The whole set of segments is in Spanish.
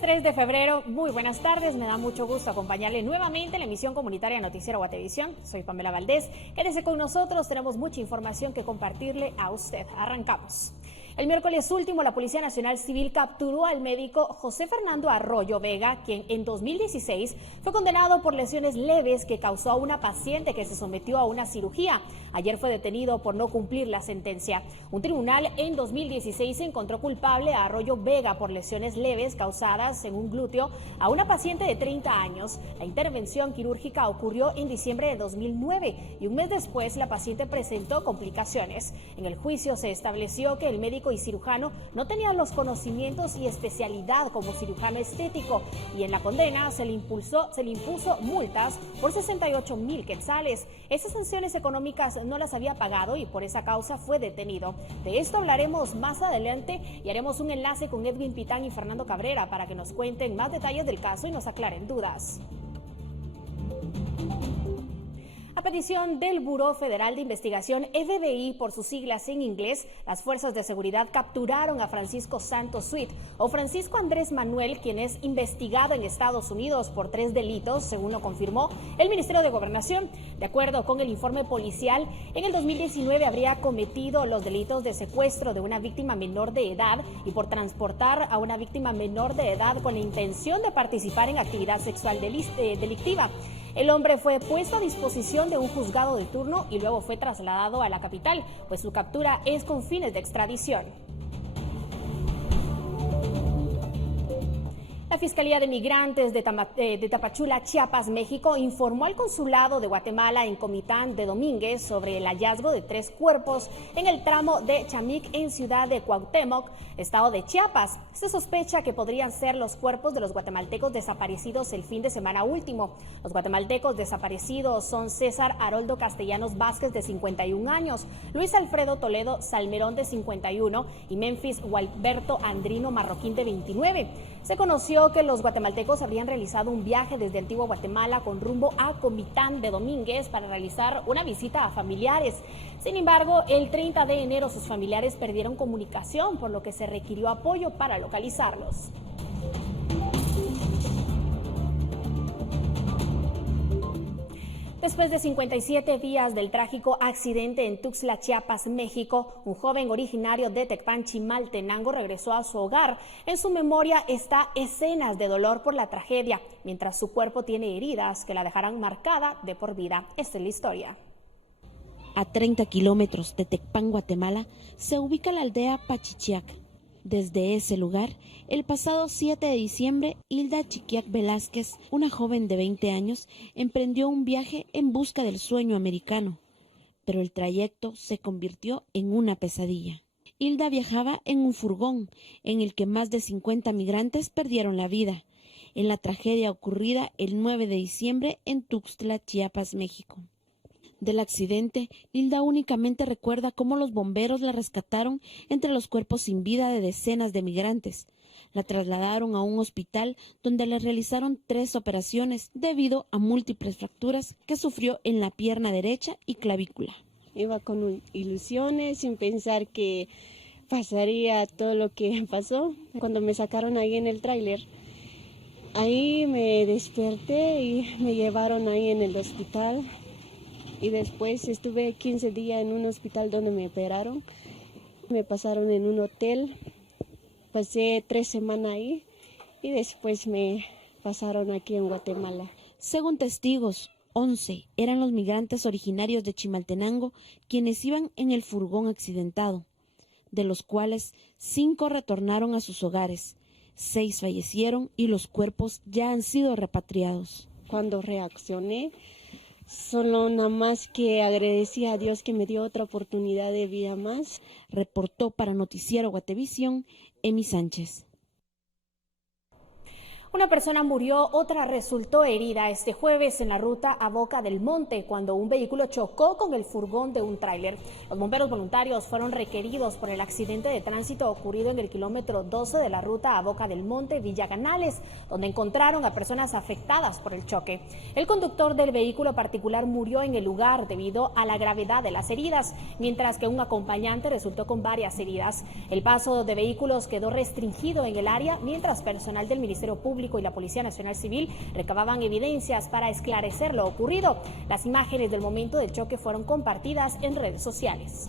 Lunes 3 de febrero, muy buenas tardes, me da mucho gusto acompañarle nuevamente en la emisión comunitaria Noticiero Guatevisión. Soy Pamela Valdés, quédese con nosotros, tenemos mucha información que compartirle a usted. Arrancamos. El miércoles último, la Policía Nacional Civil capturó al médico José Fernando Arroyo Vega, quien en 2016 fue condenado por lesiones leves que causó a una paciente que se sometió a una cirugía. Ayer fue detenido por no cumplir la sentencia. Un tribunal en 2016 encontró culpable a Arroyo Vega por lesiones leves causadas en un glúteo a una paciente de 30 años. La intervención quirúrgica ocurrió en diciembre de 2009 y un mes después la paciente presentó complicaciones. En el juicio se estableció que el médico y cirujano no tenían los conocimientos y especialidad como cirujano estético, y en la condena se le impuso multas por 68,000 quetzales. Esas sanciones económicas no las había pagado y por esa causa fue detenido. De esto hablaremos más adelante y haremos un enlace con Edwin Pitán y Fernando Cabrera para que nos cuenten más detalles del caso y nos aclaren dudas. A petición del Buró Federal de Investigación, FBI por sus siglas en inglés, las fuerzas de seguridad capturaron a Francisco Santos Sweet, o Francisco Andrés Manuel, quien es investigado en Estados Unidos por 3 delitos, según lo confirmó el Ministerio de Gobernación. De acuerdo con el informe policial, en el 2019 habría cometido los delitos de secuestro de una víctima menor de edad y por transportar a una víctima menor de edad con la intención de participar en actividad sexual delictiva. El hombre fue puesto a disposición de un juzgado de turno y luego fue trasladado a la capital, pues su captura es con fines de extradición. La Fiscalía de Migrantes de Tapachula, Chiapas, México, informó al Consulado de Guatemala en Comitán de Domínguez sobre el hallazgo de 3 cuerpos en el tramo de Chamic en Ciudad de Cuauhtémoc, estado de Chiapas. Se sospecha que podrían ser los cuerpos de los guatemaltecos desaparecidos el fin de semana último. Los guatemaltecos desaparecidos son César Haroldo Castellanos Vázquez, de 51 años, Luis Alfredo Toledo Salmerón, de 51, y Memphis Gualberto Andrino Marroquín, de 29. Se conoció que los guatemaltecos habrían realizado un viaje desde Antigua Guatemala con rumbo a Comitán de Domínguez para realizar una visita a familiares. Sin embargo, el 30 de enero sus familiares perdieron comunicación, por lo que se requirió apoyo para localizarlos. Después de 57 días del trágico accidente en Tuxtla, Chiapas, México, un joven originario de Tecpan, Chimaltenango, regresó a su hogar. En su memoria está escenas de dolor por la tragedia, mientras su cuerpo tiene heridas que la dejarán marcada de por vida. Esta es la historia. A 30 kilómetros de Tecpan, Guatemala, se ubica la aldea Pachichiac. Desde ese lugar, el pasado 7 de diciembre, Hilda Chiquiac Velázquez, una joven de 20 años, emprendió un viaje en busca del sueño americano, pero el trayecto se convirtió en una pesadilla. Hilda viajaba en un furgón en el que más de 50 migrantes perdieron la vida en la tragedia ocurrida el 9 de diciembre en Tuxtla, Chiapas, México. Del accidente, Hilda únicamente recuerda cómo los bomberos la rescataron entre los cuerpos sin vida de decenas de migrantes. La trasladaron a un hospital donde le realizaron 3 operaciones debido a múltiples fracturas que sufrió en la pierna derecha y clavícula. Iba con ilusiones, sin pensar que pasaría todo lo que pasó. Cuando me sacaron ahí en el tráiler, ahí me desperté y me llevaron ahí en el hospital. Y después estuve 15 días en un hospital donde me operaron. Me pasaron en un hotel, pasé 3 semanas ahí y después me pasaron aquí en Guatemala. Según testigos, 11 eran los migrantes originarios de Chimaltenango quienes iban en el furgón accidentado, de los cuales 5 retornaron a sus hogares, 6 fallecieron y los cuerpos ya han sido repatriados. Cuando reaccioné, solo nada más que agradecí a Dios que me dio otra oportunidad de vida más. Reportó para Noticiero Guatevisión, Emi Sánchez. Una persona murió, otra resultó herida este jueves en la ruta a Boca del Monte cuando un vehículo chocó con el furgón de un tráiler. Los bomberos voluntarios fueron requeridos por el accidente de tránsito ocurrido en el kilómetro 12 de la ruta a Boca del Monte, Villa Canales, donde encontraron a personas afectadas por el choque. El conductor del vehículo particular murió en el lugar debido a la gravedad de las heridas, mientras que un acompañante resultó con varias heridas. El paso de vehículos quedó restringido en el área mientras personal del Ministerio Público y la Policía Nacional Civil recababan evidencias para esclarecer lo ocurrido. Las imágenes del momento del choque fueron compartidas en redes sociales.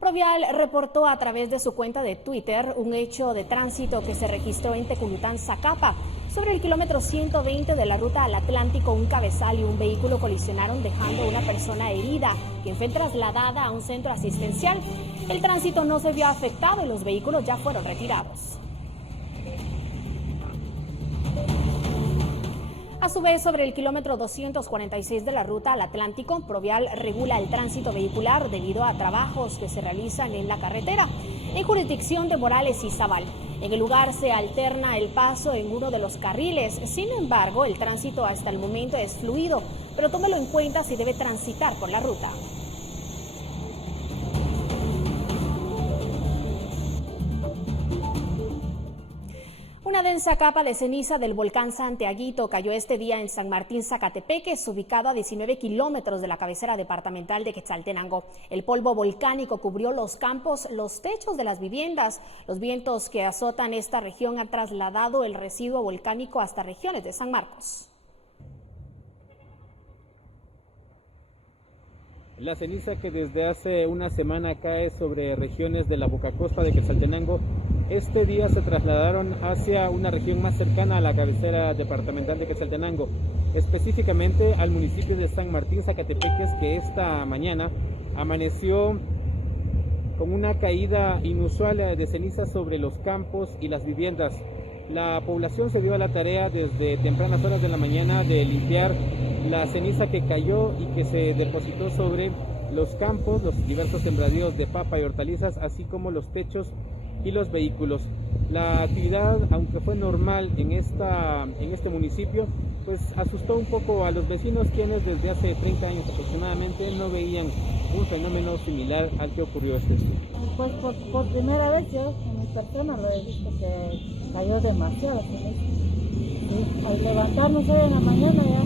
Provial reportó a través de su cuenta de Twitter un hecho de tránsito que se registró en Teculután, Zacapa. Sobre el kilómetro 120 de la ruta al Atlántico, un cabezal y un vehículo colisionaron dejando a una persona herida, quien fue trasladada a un centro asistencial. El tránsito no se vio afectado y los vehículos ya fueron retirados. A su vez, sobre el kilómetro 246 de la ruta al Atlántico, Provial regula el tránsito vehicular debido a trabajos que se realizan en la carretera, en jurisdicción de Morales y Zabal. En el lugar se alterna el paso en uno de los carriles. Sin embargo, el tránsito hasta el momento es fluido, pero tómelo en cuenta si debe transitar por la ruta. Una densa capa de ceniza del volcán Santiaguito cayó este día en San Martín, Zacatepeques, ubicado a 19 kilómetros de la cabecera departamental de Quetzaltenango. El polvo volcánico cubrió los campos, los techos de las viviendas. Los vientos que azotan esta región han trasladado el residuo volcánico hasta regiones de San Marcos. La ceniza que desde hace una semana cae sobre regiones de la Bocacosta de Quetzaltenango, este día se trasladaron hacia una región más cercana a la cabecera departamental de Quetzaltenango, específicamente al municipio de San Martín, Zacatepeques, que esta mañana amaneció con una caída inusual de ceniza sobre los campos y las viviendas. La población se dio a la tarea desde tempranas horas de la mañana de limpiar la ceniza que cayó y que se depositó sobre los campos, los diversos sembradíos de papa y hortalizas, así como los techos y los vehículos. La actividad, aunque fue normal en este municipio, pues asustó un poco a los vecinos, quienes desde hace 30 años aproximadamente no veían un fenómeno similar al que ocurrió este día. Pues por primera vez yo en mi persona lo he visto que cayó demasiado. Sí, al levantarnos hoy en la mañana ya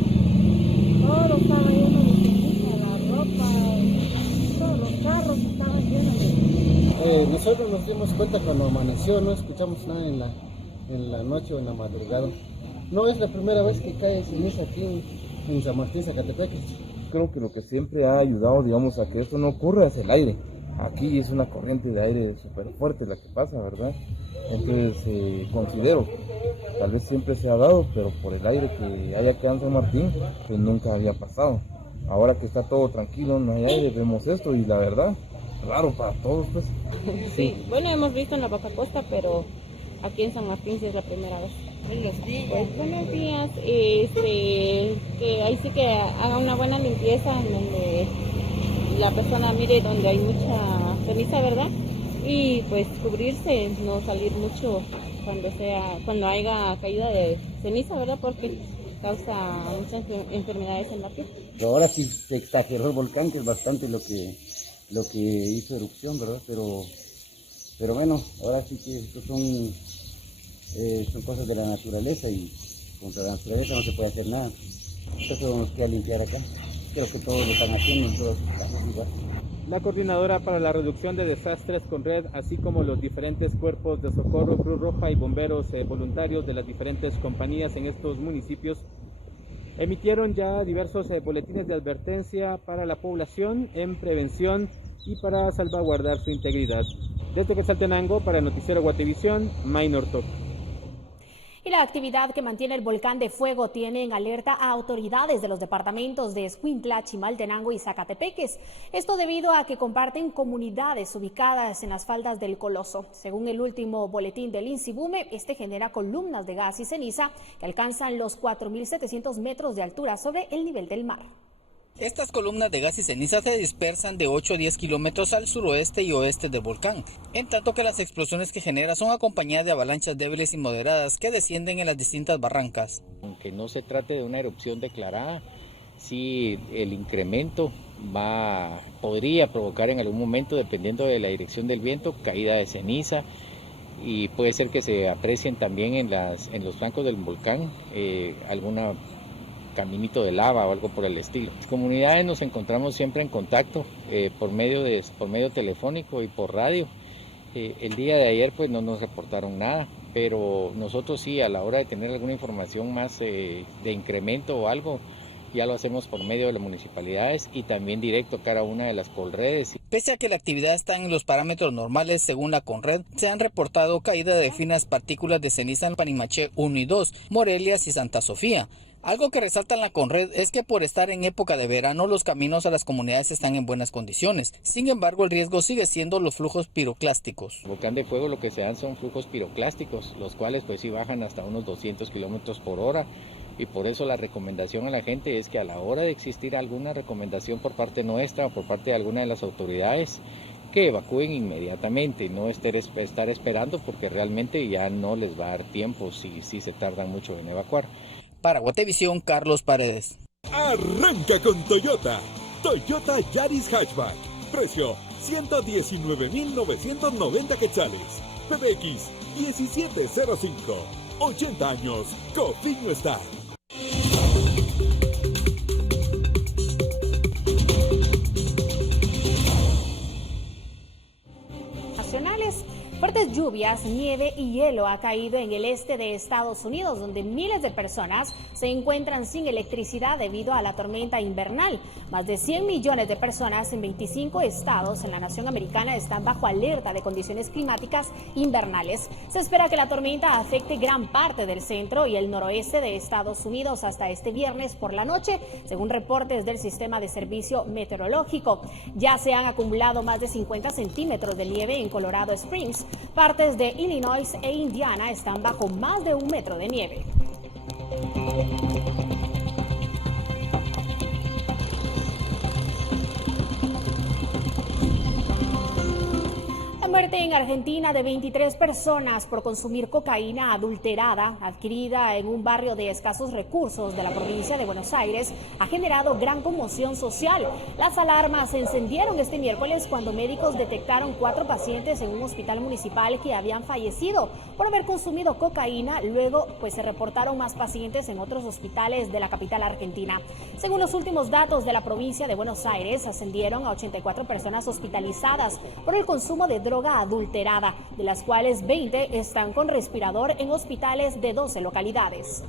todo estaba lleno de ceniza, la ropa, todos los carros estaban llenos de... Nosotros nos dimos cuenta cuando amaneció, no escuchamos nada en la noche o en la madrugada. No es la primera vez que cae ceniza aquí en San Martín, Zacatepeques. Creo que lo que siempre ha ayudado, digamos, a que esto no ocurra es el aire. Aquí es una corriente de aire súper fuerte la que pasa, ¿verdad? Entonces considero, tal vez siempre se ha dado, pero por el aire que hay acá en San Martín, pues nunca había pasado. Ahora que está todo tranquilo, no hay aire, vemos esto y la verdad, raro para todos, pues. Sí, bueno, hemos visto en la Bocacosta, pero aquí en San Martín sí es la primera vez. Buenos días. Pues buenos días, que ahí sí que haga una buena limpieza en donde la persona mire donde hay mucha ceniza, ¿verdad? Y pues cubrirse, no salir mucho cuando haya caída de ceniza, ¿verdad? Porque causa muchas enfermedades en la piel. Pero ahora sí se exageró el volcán, que es bastante lo que hizo erupción, ¿verdad? Pero bueno, ahora sí que estos son cosas de la naturaleza y contra la naturaleza no se puede hacer nada. Entonces nos queda limpiar acá. Creo que todos lo están haciendo en todas sus casas igual. La Coordinadora para la Reducción de Desastres CONRED, así como los diferentes cuerpos de socorro, Cruz Roja y bomberos voluntarios de las diferentes compañías en estos municipios, emitieron ya diversos boletines de advertencia para la población en prevención y para salvaguardar su integridad. Desde Quetzaltenango, para Noticiero Guatevisión, Maynor Top. Y la actividad que mantiene el volcán de fuego tiene en alerta a autoridades de los departamentos de Escuintla, Chimaltenango y Zacatepeques. Esto debido a que comparten comunidades ubicadas en las faldas del Coloso. Según el último boletín del INSIBUME, este genera columnas de gas y ceniza que alcanzan los 4.700 metros de altura sobre el nivel del mar. Estas columnas de gas y ceniza se dispersan de 8 a 10 kilómetros al suroeste y oeste del volcán, en tanto que las explosiones que genera son acompañadas de avalanchas débiles y moderadas que descienden en las distintas barrancas. Aunque no se trate de una erupción declarada, sí el incremento podría provocar en algún momento, dependiendo de la dirección del viento, caída de ceniza, y puede ser que se aprecien también en los flancos del volcán alguna caminito de lava o algo por el estilo. Las comunidades nos encontramos siempre en contacto por medio telefónico y por radio. El día de ayer pues no nos reportaron nada, pero nosotros sí, a la hora de tener alguna información más de incremento o algo, ya lo hacemos por medio de las municipalidades y también directo a cada una de las Colredes. Pese a que la actividad está en los parámetros normales según la Conred, se han reportado caída de finas partículas de ceniza en Panimaché 1 y 2, Morelias y Santa Sofía. Algo que resalta en la Conred es que por estar en época de verano los caminos a las comunidades están en buenas condiciones. Sin embargo, el riesgo sigue siendo los flujos piroclásticos. El volcán de fuego lo que se dan son flujos piroclásticos, los cuales pues sí bajan hasta unos 200 kilómetros por hora. Y por eso la recomendación a la gente es que a la hora de existir alguna recomendación por parte nuestra o por parte de alguna de las autoridades, que evacúen inmediatamente, no estar esperando porque realmente ya no les va a dar tiempo si se tardan mucho en evacuar. Para Guatevisión, Carlos Paredes. Arranca con Toyota. Toyota Yaris Hatchback. Precio 119,990 quetzales. PBX 1705. 80 años. Cofiño está. Nacionales. Fuertes lluvias, nieve y hielo ha caído en el este de Estados Unidos, donde miles de personas se encuentran sin electricidad debido a la tormenta invernal. Más de 100 millones de personas en 25 estados en la nación americana están bajo alerta de condiciones climáticas invernales. Se espera que la tormenta afecte gran parte del centro y el noroeste de Estados Unidos hasta este viernes por la noche, según reportes del Sistema de Servicio Meteorológico. Ya se han acumulado más de 50 centímetros de nieve en Colorado Springs. Partes de Illinois e Indiana están bajo más de 1 metro de nieve. La muerte en Argentina de 23 personas por consumir cocaína adulterada adquirida en un barrio de escasos recursos de la provincia de Buenos Aires ha generado gran conmoción social. Las alarmas se encendieron este miércoles cuando médicos detectaron 4 pacientes en un hospital municipal que habían fallecido por haber consumido cocaína. Luego pues se reportaron más pacientes en otros hospitales de la capital argentina. Según los últimos datos de la provincia de Buenos Aires, ascendieron a 84 personas hospitalizadas por el consumo de droga adulterada, de las cuales 20 están con respirador en hospitales de 12 localidades.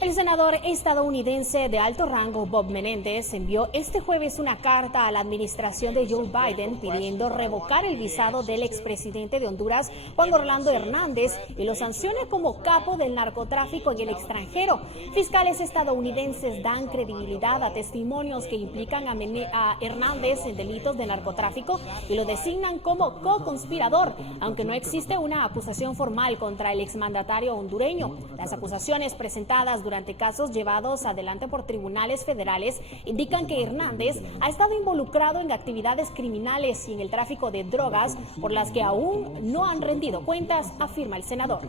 El senador estadounidense de alto rango Bob Menéndez envió este jueves una carta a la administración de Joe Biden pidiendo revocar el visado del expresidente de Honduras, Juan Orlando Hernández, y lo sancione como capo del narcotráfico en el extranjero. Fiscales estadounidenses dan credibilidad a testimonios que implican a Hernández en delitos de narcotráfico y lo designan como co-conspirador, aunque no existe una acusación formal contra el exmandatario hondureño. Las acusaciones presentadas durante casos llevados adelante por tribunales federales indican que Hernández ha estado involucrado en actividades criminales y en el tráfico de drogas por las que aún no han rendido cuentas, afirma el senador.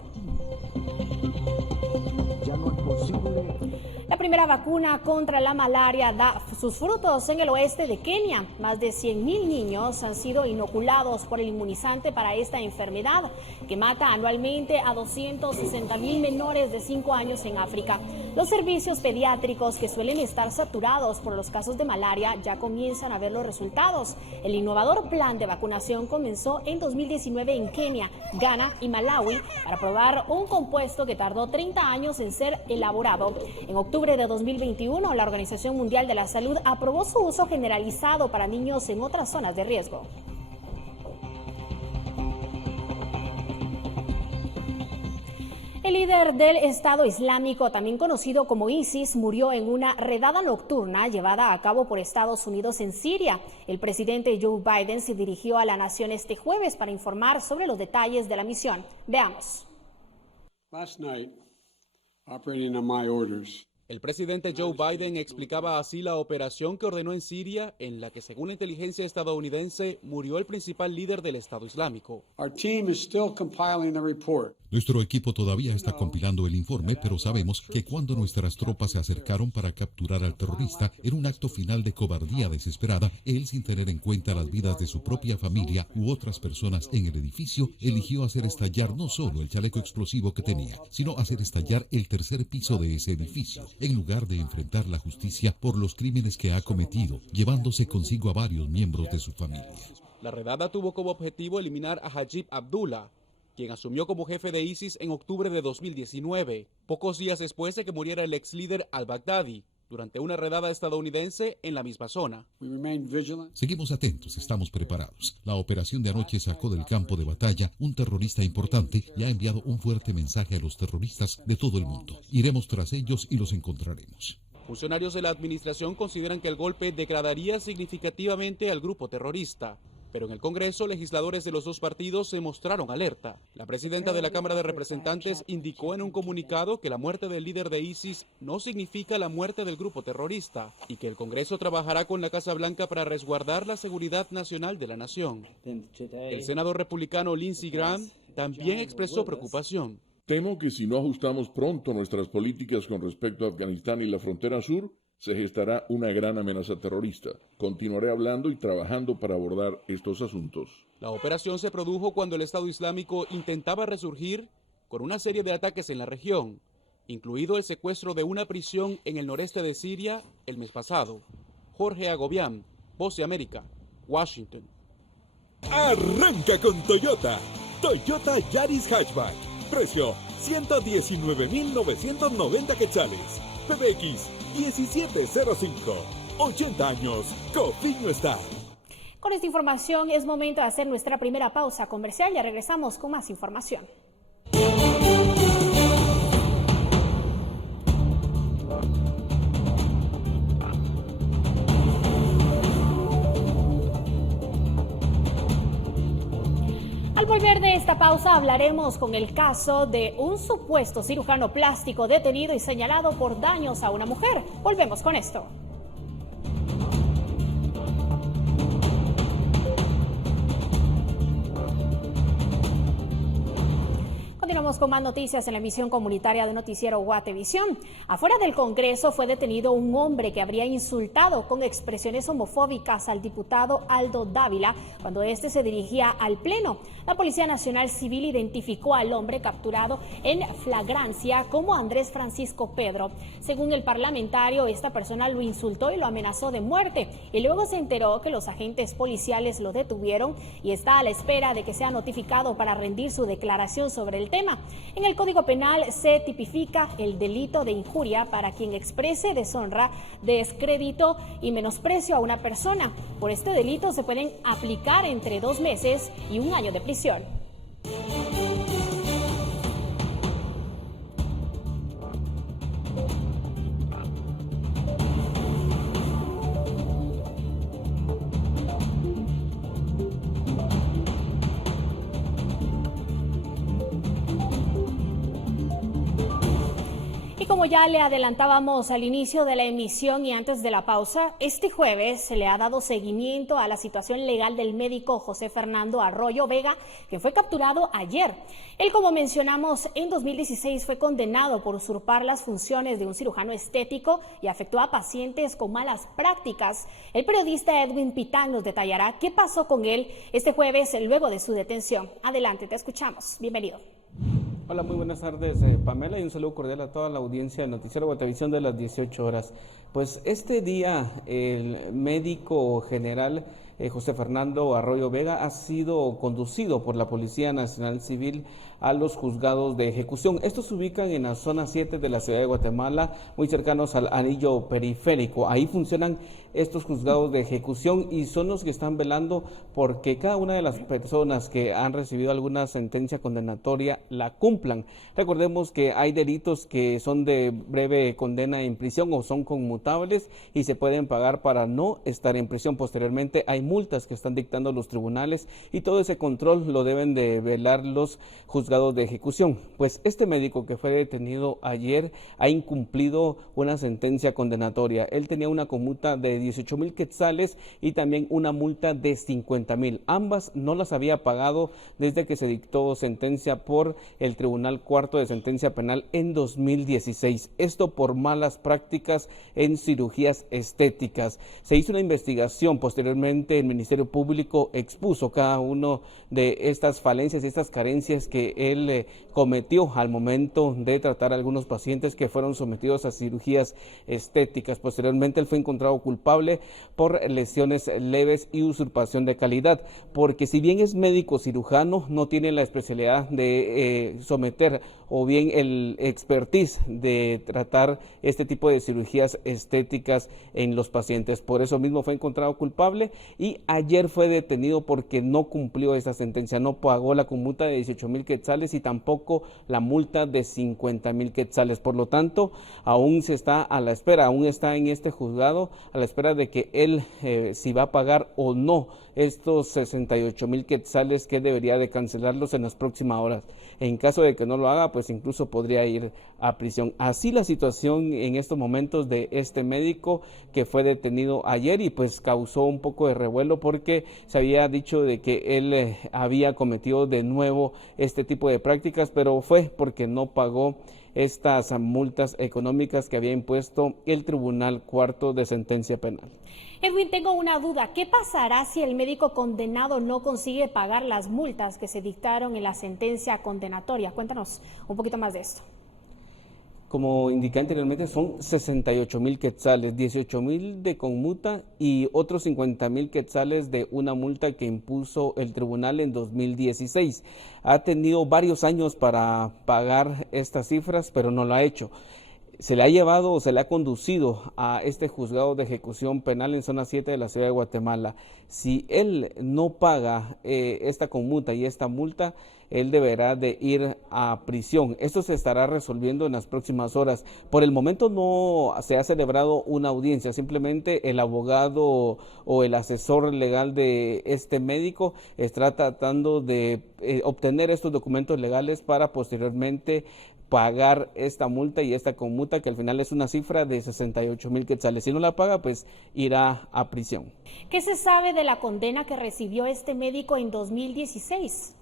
La primera vacuna contra la malaria da sus frutos en el oeste de Kenia. Más de 100,000 niños han sido inoculados por el inmunizante para esta enfermedad, que mata anualmente a 260,000 menores de 5 años en África. Los servicios pediátricos, que suelen estar saturados por los casos de malaria, ya comienzan a ver los resultados. El innovador plan de vacunación comenzó en 2019 en Kenia, Ghana y Malawi para probar un compuesto que tardó 30 años en ser elaborado. En octubre de 2021, la Organización Mundial de la Salud aprobó su uso generalizado para niños en otras zonas de riesgo. El líder del Estado Islámico, también conocido como ISIS, murió en una redada nocturna llevada a cabo por Estados Unidos en Siria. El presidente Joe Biden se dirigió a la nación este jueves para informar sobre los detalles de la misión. Veamos. Last night, operating on my orders. El presidente Joe Biden explicaba así la operación que ordenó en Siria, en la que, según la inteligencia estadounidense, murió el principal líder del Estado Islámico. Our team is still compiling the report. Nuestro equipo todavía está compilando el informe, pero sabemos que cuando nuestras tropas se acercaron para capturar al terrorista, en un acto final de cobardía desesperada, él, sin tener en cuenta las vidas de su propia familia u otras personas en el edificio, eligió hacer estallar no solo el chaleco explosivo que tenía, sino hacer estallar el tercer piso de ese edificio, en lugar de enfrentar la justicia por los crímenes que ha cometido, llevándose consigo a varios miembros de su familia. La redada tuvo como objetivo eliminar a Hajib Abdullah, quien asumió como jefe de ISIS en octubre de 2019, pocos días después de que muriera el ex líder al-Baghdadi, durante una redada estadounidense en la misma zona. Seguimos atentos, estamos preparados. La operación de anoche sacó del campo de batalla un terrorista importante y ha enviado un fuerte mensaje a los terroristas de todo el mundo. Iremos tras ellos y los encontraremos. Funcionarios de la administración consideran que el golpe degradaría significativamente al grupo terrorista. Pero en el Congreso, legisladores de los dos partidos se mostraron alerta. La presidenta de la Cámara de Representantes indicó en un comunicado que la muerte del líder de ISIS no significa la muerte del grupo terrorista y que el Congreso trabajará con la Casa Blanca para resguardar la seguridad nacional de la nación. El senador republicano Lindsey Graham también expresó preocupación. Temo que si no ajustamos pronto nuestras políticas con respecto a Afganistán y la frontera sur, se gestará una gran amenaza terrorista. Continuaré hablando y trabajando para abordar estos asuntos. La operación se produjo cuando el Estado Islámico intentaba resurgir con una serie de ataques en la región, incluido el secuestro de una prisión en el noreste de Siria el mes pasado. Jorge Agobián, Voz de América, Washington. Arranca con Toyota. Toyota Yaris Hatchback. Precio, 119,990 quetzales. PBX 1705. 80 años. Cofiño está. Con esta información es momento de hacer nuestra primera pausa comercial. Ya regresamos con más información. Al volver de esta pausa hablaremos con el caso de un supuesto cirujano plástico detenido y señalado por daños a una mujer. Volvemos con esto. Continuamos con más noticias en la emisión comunitaria de Noticiero Guatevisión. Afuera del Congreso fue detenido un hombre que habría insultado con expresiones homofóbicas al diputado Aldo Dávila cuando este se dirigía al Pleno. La Policía Nacional Civil identificó al hombre capturado en flagrancia como Andrés Francisco Pedro. Según el parlamentario, esta persona lo insultó y lo amenazó de muerte y luego se enteró que los agentes policiales lo detuvieron y está a la espera de que sea notificado para rendir su declaración sobre el tema. En el Código Penal se tipifica el delito de injuria para quien exprese deshonra, descrédito y menosprecio a una persona. Por este delito se pueden aplicar entre 2 meses y 1 año de prisión. Como ya le adelantábamos al inicio de la emisión y antes de la pausa, este jueves se le ha dado seguimiento a la situación legal del médico José Fernando Arroyo Vega, que fue capturado ayer. Él, como mencionamos, en 2016 fue condenado por usurpar las funciones de un cirujano estético y afectó a pacientes con malas prácticas. El periodista Edwin Pitán nos detallará qué pasó con él este jueves luego de su detención. Adelante, te escuchamos. Bienvenido. Hola, muy buenas tardes, Pamela, y un saludo cordial a toda la audiencia de Noticiero Guatevisión de las 18 horas. Pues este día el médico general José Fernando Arroyo Vega ha sido conducido por la Policía Nacional Civil a los juzgados de ejecución. Estos se ubican en la zona 7 de la ciudad de Guatemala, muy cercanos al anillo periférico. Ahí funcionan estos juzgados de ejecución y son los que están velando porque cada una de las personas que han recibido alguna sentencia condenatoria la cumplan. Recordemos que hay delitos que son de breve condena en prisión o son conmutables y se pueden pagar para no estar en prisión. Posteriormente hay multas que están dictando los tribunales y todo ese control lo deben de velar los juzgados de ejecución. Pues este médico que fue detenido ayer ha incumplido una sentencia condenatoria. Él tenía una conmuta de 18,000 quetzales y también una multa de 50,000. Ambas no las había pagado desde que se dictó sentencia por el Tribunal Cuarto de Sentencia Penal en 2016. Esto por malas prácticas en cirugías estéticas. Se hizo una investigación, posteriormente el Ministerio Público expuso cada uno de estas falencias y estas carencias que él cometió al momento de tratar a algunos pacientes que fueron sometidos a cirugías estéticas. Posteriormente él fue encontrado culpable por lesiones leves y usurpación de calidad, porque si bien es médico cirujano, no tiene la especialidad de someter o bien el expertise de tratar este tipo de cirugías estéticas en los pacientes. Por eso mismo fue encontrado culpable y ayer fue detenido porque no cumplió esa sentencia, no pagó la conmuta de 18,000 quetzales y tampoco la multa de 50,000 quetzales. Por lo tanto, aún se está a la espera, aún está en este juzgado a la espera de que él si va a pagar o no estos 68,000 quetzales, que debería de cancelarlos en las próximas horas. En caso de que no lo haga, pues incluso podría ir a prisión. Así la situación en estos momentos de este médico que fue detenido ayer y pues causó un poco de revuelo porque se había dicho de que él había cometido de nuevo este tipo de prácticas, pero fue porque no pagó estas multas económicas que había impuesto el Tribunal Cuarto de Sentencia Penal. Edwin, tengo una duda. ¿Qué pasará si el médico condenado no consigue pagar las multas que se dictaron en la sentencia condenatoria? Cuéntanos un poquito más de esto. Como indiqué anteriormente, son 68,000 quetzales, 18,000 de conmuta y otros 50,000 quetzales de una multa que impuso el tribunal en 2016. Ha tenido varios años para pagar estas cifras, pero no lo ha hecho. Se le ha llevado o se le ha conducido a este juzgado de ejecución penal en zona 7 de la ciudad de Guatemala. Si él no paga esta conmuta y esta multa, él deberá de ir a prisión. Esto se estará resolviendo en las próximas horas. Por el momento no se ha celebrado una audiencia, simplemente el abogado o el asesor legal de este médico está tratando de obtener estos documentos legales para posteriormente pagar esta multa y esta conmuta, que al final es una cifra de 68,000 quetzales. Si no la paga, pues irá a prisión. ¿Qué se sabe de la condena que recibió este médico en 2016?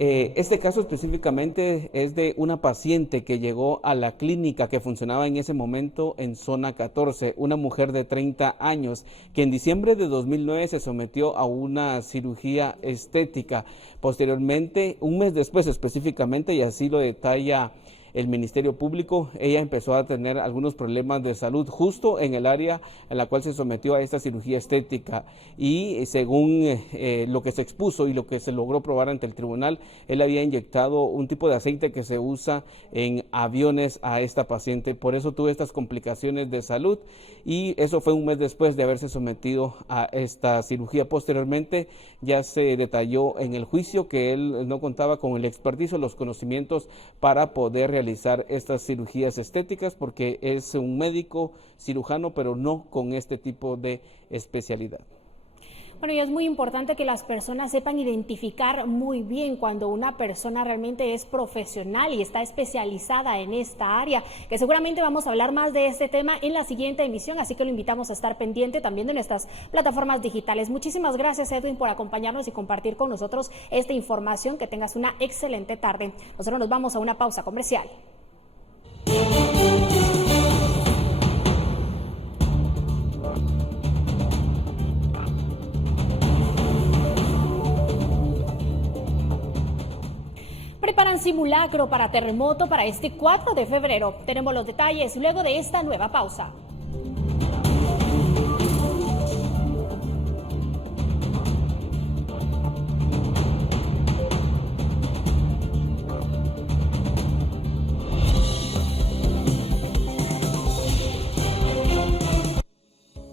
Este caso específicamente es de una paciente que llegó a la clínica que funcionaba en ese momento en zona 14, una mujer de 30 años que en diciembre de 2009 se sometió a una cirugía estética. Posteriormente, un mes después específicamente, y así lo detalla el Ministerio Público, ella empezó a tener algunos problemas de salud justo en el área en la cual se sometió a esta cirugía estética y según lo que se expuso y lo que se logró probar ante el tribunal, él había inyectado un tipo de aceite que se usa en aviones a esta paciente. Por eso tuvo estas complicaciones de salud y eso fue un mes después de haberse sometido a esta cirugía. Posteriormente ya se detalló en el juicio que él no contaba con el expertise o los conocimientos para poder realizar estas cirugías estéticas porque es un médico cirujano, pero no con este tipo de especialidad. Bueno, y es muy importante que las personas sepan identificar muy bien cuando una persona realmente es profesional y está especializada en esta área, que seguramente vamos a hablar más de este tema en la siguiente emisión, así que lo invitamos a estar pendiente también de nuestras plataformas digitales. Muchísimas gracias, Edwin, por acompañarnos y compartir con nosotros esta información. Que tengas una excelente tarde. Nosotros nos vamos a una pausa comercial. Preparan simulacro para terremoto para este 4 de febrero. Tenemos los detalles luego de esta nueva pausa.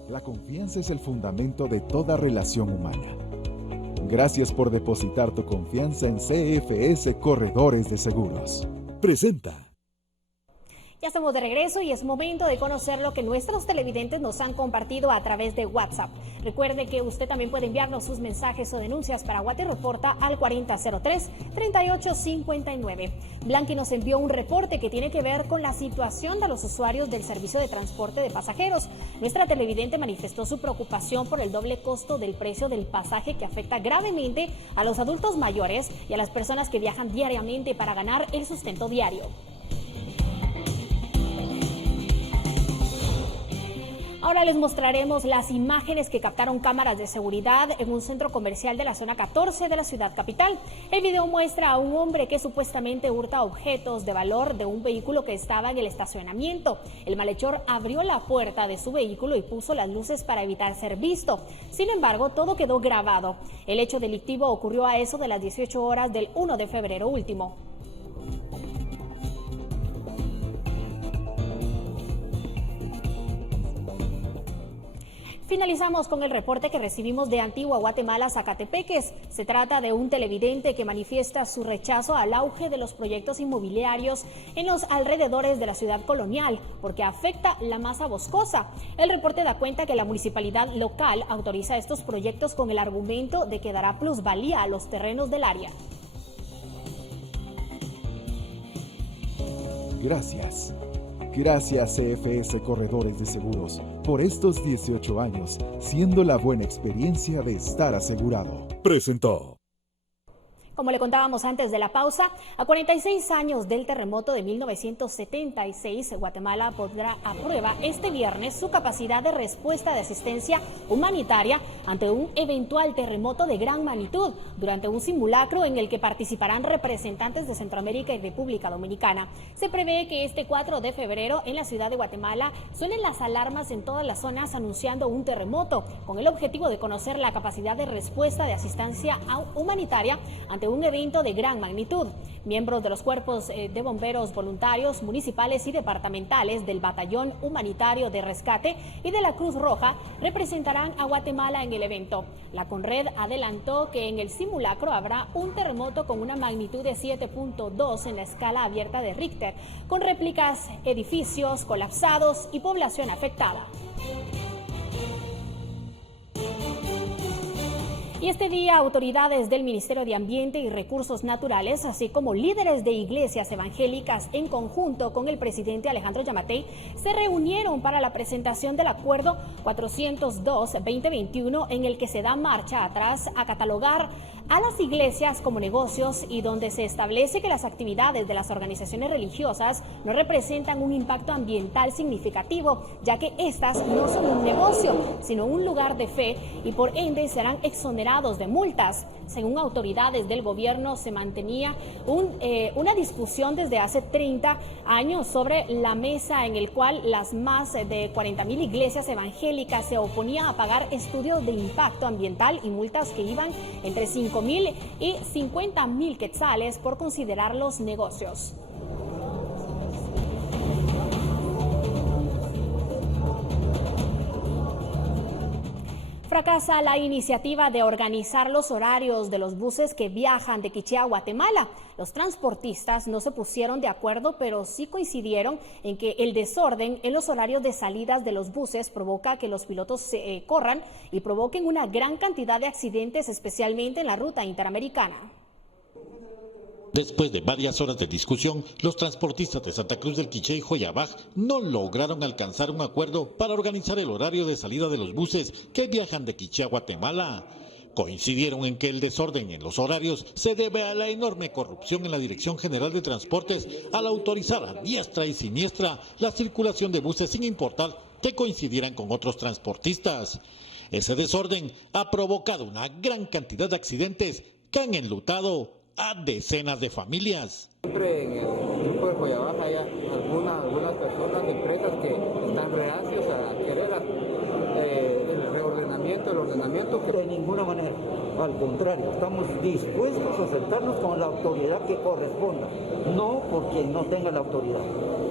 La confianza es el fundamento de toda relación humana. Gracias por depositar tu confianza en CFS Corredores de Seguros. Presenta. Ya estamos de regreso y es momento de conocer lo que nuestros televidentes nos han compartido a través de WhatsApp. Recuerde que usted también puede enviarnos sus mensajes o denuncias para Guate Reporta al 4003-3859. Blanqui nos envió un reporte que tiene que ver con la situación de los usuarios del servicio de transporte de pasajeros. Nuestra televidente manifestó su preocupación por el doble costo del precio del pasaje que afecta gravemente a los adultos mayores y a las personas que viajan diariamente para ganar el sustento diario. Ahora les mostraremos las imágenes que captaron cámaras de seguridad en un centro comercial de la zona 14 de la ciudad capital. El video muestra a un hombre que supuestamente hurta objetos de valor de un vehículo que estaba en el estacionamiento. El malhechor abrió la puerta de su vehículo y puso las luces para evitar ser visto. Sin embargo, todo quedó grabado. El hecho delictivo ocurrió a eso de las 18 horas del 1 de febrero último. Finalizamos con el reporte que recibimos de Antigua Guatemala, Zacatepeques. Se trata de un televidente que manifiesta su rechazo al auge de los proyectos inmobiliarios en los alrededores de la ciudad colonial, porque afecta la masa boscosa. El reporte da cuenta que la municipalidad local autoriza estos proyectos con el argumento de que dará plusvalía a los terrenos del área. Gracias. Gracias CFS Corredores de Seguros por estos 18 años, siendo la buena experiencia de estar asegurado. Presentó. Como le contábamos antes de la pausa, a 46 años del terremoto de 1976, Guatemala pondrá a prueba este viernes su capacidad de respuesta de asistencia humanitaria ante un eventual terremoto de gran magnitud, durante un simulacro en el que participarán representantes de Centroamérica y República Dominicana. Se prevé que este 4 de febrero en la ciudad de Guatemala suenen las alarmas en todas las zonas anunciando un terremoto, con el objetivo de conocer la capacidad de respuesta de asistencia humanitaria ante un evento de gran magnitud. Miembros de los cuerpos de bomberos voluntarios, municipales y departamentales del Batallón Humanitario de Rescate y de la Cruz Roja representarán a Guatemala en el evento. La CONRED adelantó que en el simulacro habrá un terremoto con una magnitud de 7.2 en la escala abierta de Richter, con réplicas, edificios colapsados y población afectada. Y este día, autoridades del Ministerio de Ambiente y Recursos Naturales, así como líderes de iglesias evangélicas en conjunto con el presidente Alejandro Yamatei, se reunieron para la presentación del Acuerdo 402-2021, en el que se da marcha atrás a catalogar a las iglesias como negocios y donde se establece que las actividades de las organizaciones religiosas no representan un impacto ambiental significativo, ya que estas no son un negocio, sino un lugar de fe y por ende serán exonerados de multas. Según autoridades del gobierno, se mantenía una discusión desde hace 30 años sobre la mesa, en el cual las más de 40,000 iglesias evangélicas se oponían a pagar estudios de impacto ambiental y multas que iban entre 5,000 y 50,000 quetzales por considerarlos negocios. Fracasa la iniciativa de organizar los horarios de los buses que viajan de Quiché a Guatemala. Los transportistas no se pusieron de acuerdo, pero sí coincidieron en que el desorden en los horarios de salidas de los buses provoca que los pilotos se corran y provoquen una gran cantidad de accidentes, especialmente en la ruta interamericana. Después de varias horas de discusión, los transportistas de Santa Cruz del Quiché y Joyabaj no lograron alcanzar un acuerdo para organizar el horario de salida de los buses que viajan de Quiché a Guatemala. Coincidieron en que el desorden en los horarios se debe a la enorme corrupción en la Dirección General de Transportes al autorizar a diestra y siniestra la circulación de buses sin importar que coincidieran con otros transportistas. Ese desorden ha provocado una gran cantidad de accidentes que han enlutado a decenas de familias. Siempre en el grupo de Joyabaj hay algunas personas de empresas que están reacios a querer el reordenamiento, el ordenamiento. De ninguna manera, al contrario, estamos dispuestos a sentarnos con la autoridad que corresponda, no por quien no tenga la autoridad.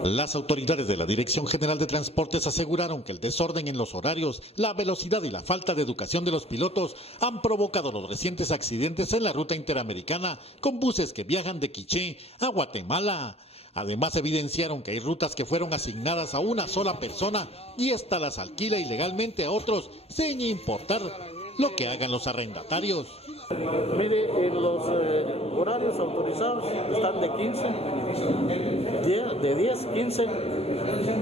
Las autoridades de la Dirección General de Transportes aseguraron que el desorden en los horarios, la velocidad y la falta de educación de los pilotos han provocado los recientes accidentes en la ruta interamericana con buses que viajan de Quiché a Guatemala. Además, evidenciaron que hay rutas que fueron asignadas a una sola persona y esta las alquila ilegalmente a otros sin importar lo que hagan los arrendatarios. Mire, los horarios autorizados están de 10, 15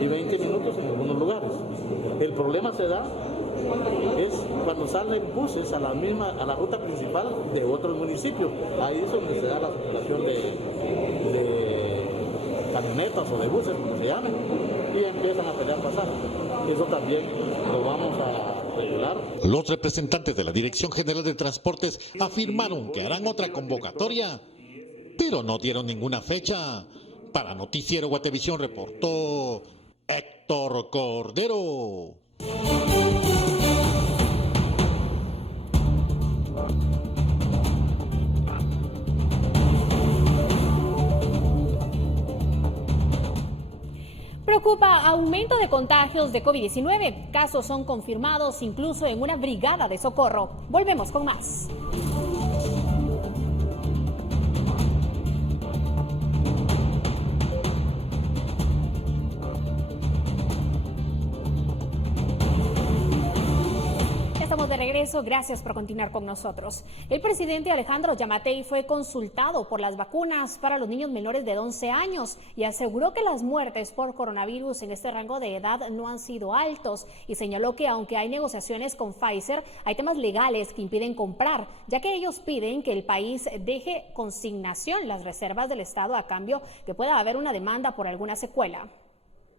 y 20 minutos en algunos lugares. El problema se da es cuando salen buses a la ruta principal de otros municipios. Ahí es donde se da la circulación de camionetas o de buses, como se llamen, y empiezan a pelear pasajes. Eso también lo vamos a regular. Los representantes de la Dirección General de Transportes afirmaron que harán otra convocatoria, pero no dieron ninguna fecha. Para Noticiero Guatevisión reportó Héctor Cordero. Preocupa aumento de contagios de COVID-19. Casos son confirmados incluso en una brigada de socorro. Volvemos con más. Estamos de regreso, gracias por continuar con nosotros. El presidente Alejandro Yamatei fue consultado por las vacunas para los niños menores de 11 años y aseguró que las muertes por coronavirus en este rango de edad no han sido altos y señaló que aunque hay negociaciones con Pfizer, hay temas legales que impiden comprar, ya que ellos piden que el país deje consignación las reservas del Estado a cambio que pueda haber una demanda por alguna secuela.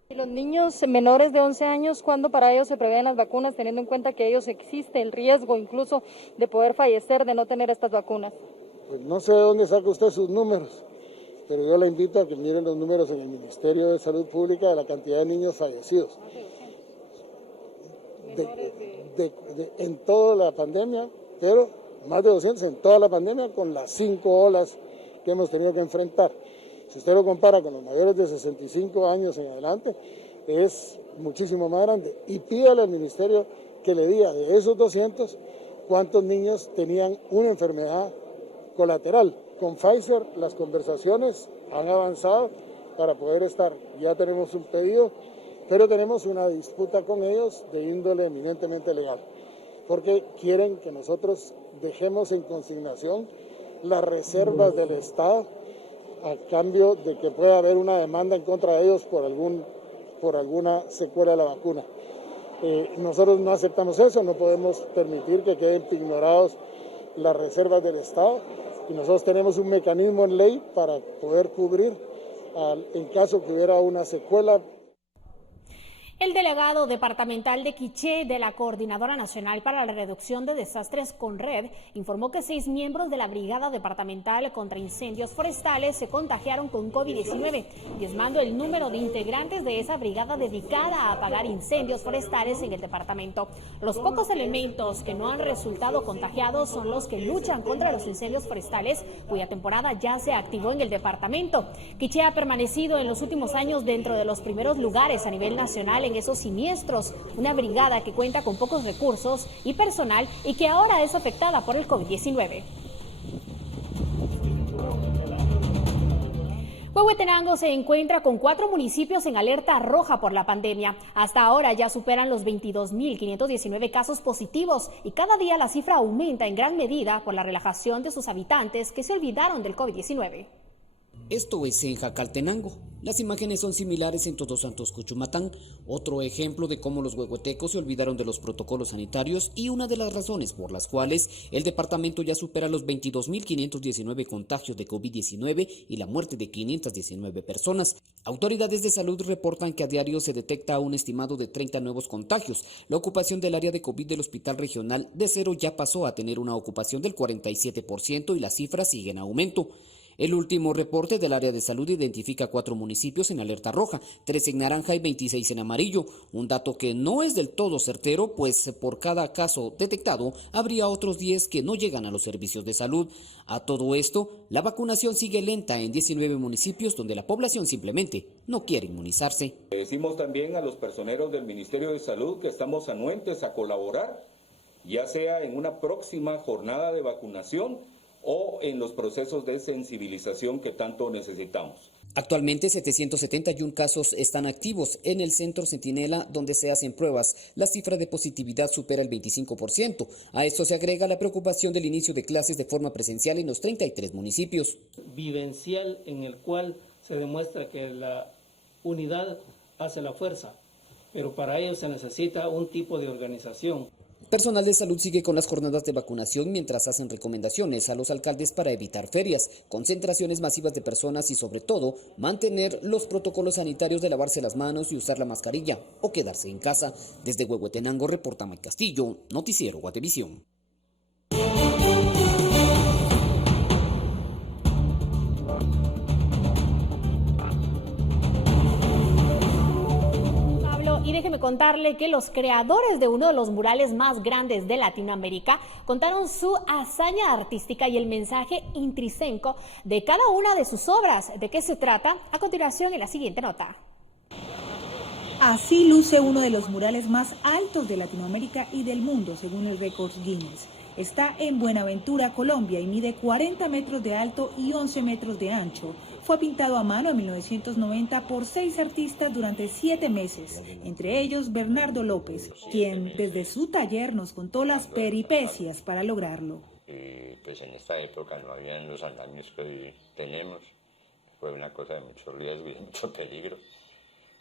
Y los niños menores de 11 años, ¿cuándo para ellos se prevén las vacunas, teniendo en cuenta que ellos existe el riesgo incluso de poder fallecer de no tener estas vacunas? Pues no sé de dónde saca usted sus números, pero yo le invito a que miren los números en el Ministerio de Salud Pública de la cantidad de niños fallecidos. En toda la pandemia, pero más de 200 en toda la pandemia con las 5 olas que hemos tenido que enfrentar. Si usted lo compara con los mayores de 65 años en adelante, es muchísimo más grande. Y pídale al ministerio que le diga de esos 200, cuántos niños tenían una enfermedad colateral. Con Pfizer las conversaciones han avanzado para poder estar. Ya tenemos un pedido, pero tenemos una disputa con ellos de índole eminentemente legal, porque quieren que nosotros dejemos en consignación las reservas del Estado a cambio de que pueda haber una demanda en contra de ellos por alguna secuela de la vacuna. Nosotros no aceptamos eso, no podemos permitir que queden ignorados las reservas del Estado y nosotros tenemos un mecanismo en ley para poder cubrir en caso que hubiera una secuela. El delegado departamental de Quiché de la Coordinadora Nacional para la Reducción de Desastres CONRED informó que 6 miembros de la Brigada Departamental contra Incendios Forestales se contagiaron con COVID-19, diezmando el número de integrantes de esa brigada dedicada a apagar incendios forestales en el departamento. Los pocos elementos que no han resultado contagiados son los que luchan contra los incendios forestales, cuya temporada ya se activó en el departamento. Quiché ha permanecido en los últimos años dentro de los primeros lugares a nivel nacional en esos siniestros, una brigada que cuenta con pocos recursos y personal y que ahora es afectada por el COVID-19. Huehuetenango se encuentra con 4 municipios en alerta roja por la pandemia. Hasta ahora ya superan los 22.519 casos positivos y cada día la cifra aumenta en gran medida por la relajación de sus habitantes que se olvidaron del COVID-19. Esto es en Jacaltenango. Las imágenes son similares en Todos Santos, Cuchumatán, otro ejemplo de cómo los huehuetecos se olvidaron de los protocolos sanitarios y una de las razones por las cuales el departamento ya supera los 22.519 contagios de COVID-19 y la muerte de 519 personas. Autoridades de salud reportan que a diario se detecta un estimado de 30 nuevos contagios. La ocupación del área de COVID del Hospital Regional de Cero ya pasó a tener una ocupación del 47% y las cifras siguen en aumento. El último reporte del área de salud identifica 4 municipios en alerta roja, 3 en naranja y 26 en amarillo, un dato que no es del todo certero, pues por cada caso detectado habría otros 10 que no llegan a los servicios de salud. A todo esto, la vacunación sigue lenta en 19 municipios donde la población simplemente no quiere inmunizarse. Decimos también a los personeros del Ministerio de Salud que estamos anuentes a colaborar, ya sea en una próxima jornada de vacunación o en los procesos de sensibilización que tanto necesitamos. Actualmente 771 casos están activos en el centro Centinela donde se hacen pruebas. La cifra de positividad supera el 25%. A esto se agrega la preocupación del inicio de clases de forma presencial en los 33 municipios. Vivencial en el cual se demuestra que la unidad hace la fuerza, pero para ello se necesita un tipo de organización. Personal de salud sigue con las jornadas de vacunación mientras hacen recomendaciones a los alcaldes para evitar ferias, concentraciones masivas de personas y sobre todo mantener los protocolos sanitarios de lavarse las manos y usar la mascarilla o quedarse en casa. Desde Huehuetenango reporta Mike Castillo, Noticiero Guatevisión. Y déjeme contarle que los creadores de uno de los murales más grandes de Latinoamérica contaron su hazaña artística y el mensaje intrínseco de cada una de sus obras. ¿De qué se trata? A continuación en la siguiente nota. Así luce uno de los murales más altos de Latinoamérica y del mundo, según el Records Guinness. Está en Buenaventura, Colombia, y mide 40 metros de alto y 11 metros de ancho. Fue pintado a mano en 1990 por 6 artistas durante 7 meses, entre ellos Bernardo López, quien desde su taller nos contó las peripecias para lograrlo. Pues en esta época no habían los andamios que hoy tenemos, fue una cosa de mucho riesgo y de mucho peligro,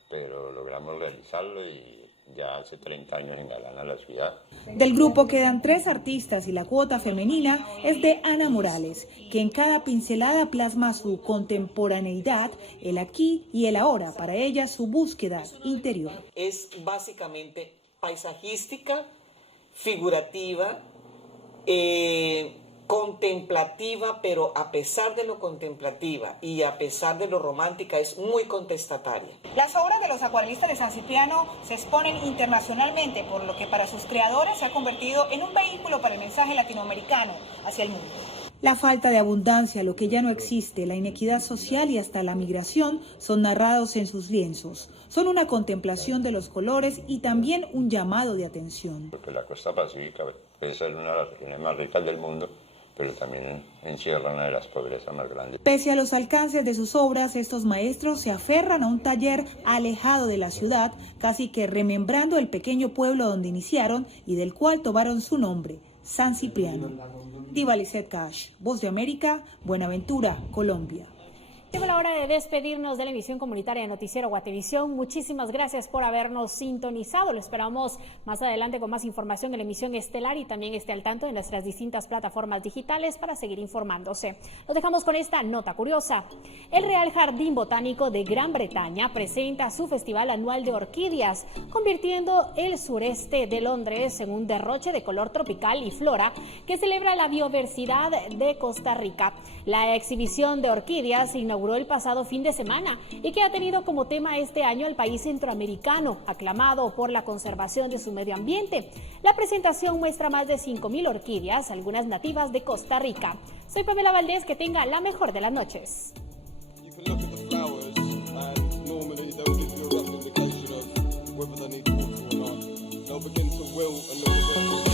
pero logramos realizarlo y ya hace 30 años engalana la ciudad. Del grupo quedan 3 artistas y la cuota femenina es de Ana Morales, que en cada pincelada plasma su contemporaneidad, el aquí y el ahora, para ella su búsqueda interior. Es básicamente paisajística, figurativa, contemplativa, pero a pesar de lo contemplativa y a pesar de lo romántica es muy contestataria. Las obras de los acuarelistas de San Cipriano se exponen internacionalmente, por lo que para sus creadores se ha convertido en un vehículo para el mensaje latinoamericano hacia el mundo. La falta de abundancia, lo que ya no existe, la inequidad social y hasta la migración son narrados en sus lienzos. Son una contemplación de los colores y también un llamado de atención. Porque la costa pacífica puede ser una de las regiones más ricas del mundo, pero también encierra una de las pobrezas más grandes. Pese a los alcances de sus obras, estos maestros se aferran a un taller alejado de la ciudad, casi que remembrando el pequeño pueblo donde iniciaron y del cual tomaron su nombre, San Cipriano. Diva Lizeth Cash, Voz de América, Buenaventura, Colombia. Llegó la hora de despedirnos de la emisión comunitaria de Noticiero Guatevisión. Muchísimas gracias por habernos sintonizado. Lo esperamos más adelante con más información de la emisión estelar y también esté al tanto de nuestras distintas plataformas digitales para seguir informándose. Los dejamos con esta nota curiosa. El Real Jardín Botánico de Gran Bretaña presenta su festival anual de orquídeas, convirtiendo el sureste de Londres en un derroche de color tropical y flora que celebra la biodiversidad de Costa Rica. La exhibición de orquídeas se inauguró el pasado fin de semana y que ha tenido como tema este año al país centroamericano, aclamado por la conservación de su medio ambiente. La presentación muestra más de 5,000 orquídeas, algunas nativas de Costa Rica. Soy Pamela Valdés, que tenga la mejor de las noches. Will and look at them.